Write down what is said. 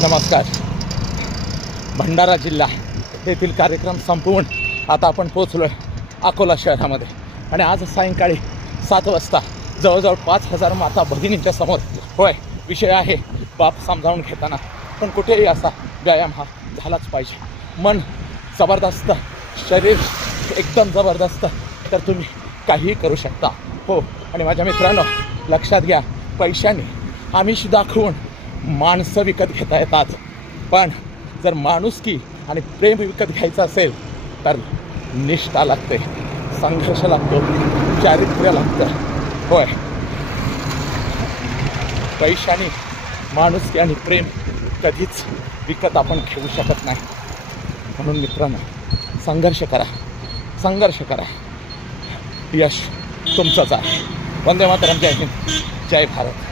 नमस्कार. भंडारा जिल्हा येथील कार्यक्रम संपवून आता आपण पोचलो आहे अकोला शहरामध्ये आणि आज सायंकाळी 7 वाजता जवळजवळ 5,000 माता भगिनींच्या समोर होय विषय आहे बाप समजावून घेताना. पण कुठेही असा व्यायाम हा झालाच पाहिजे. मन जबरदस्त, शरीर एकदम जबरदस्त, तर तुम्ही काहीही करू शकता. हो, आणि माझ्या मित्रांनो लक्षात घ्या, पैशाने आमिष दाखवून माणसं विकत घेता येतात, पण जर माणुसकी आणि प्रेम विकत घ्यायचं असेल तर निष्ठा लागते, संघर्ष लागतो, चारित्र्य लागतं. होय, पैशाने माणुसकी आणि प्रेम कधीच विकत आपण घेऊ शकत नाही. म्हणून मित्रांनो संघर्ष करा, संघर्ष करा. यश तुमचंच आहे. वंदे मातरम. जय हिंद, जय भारत.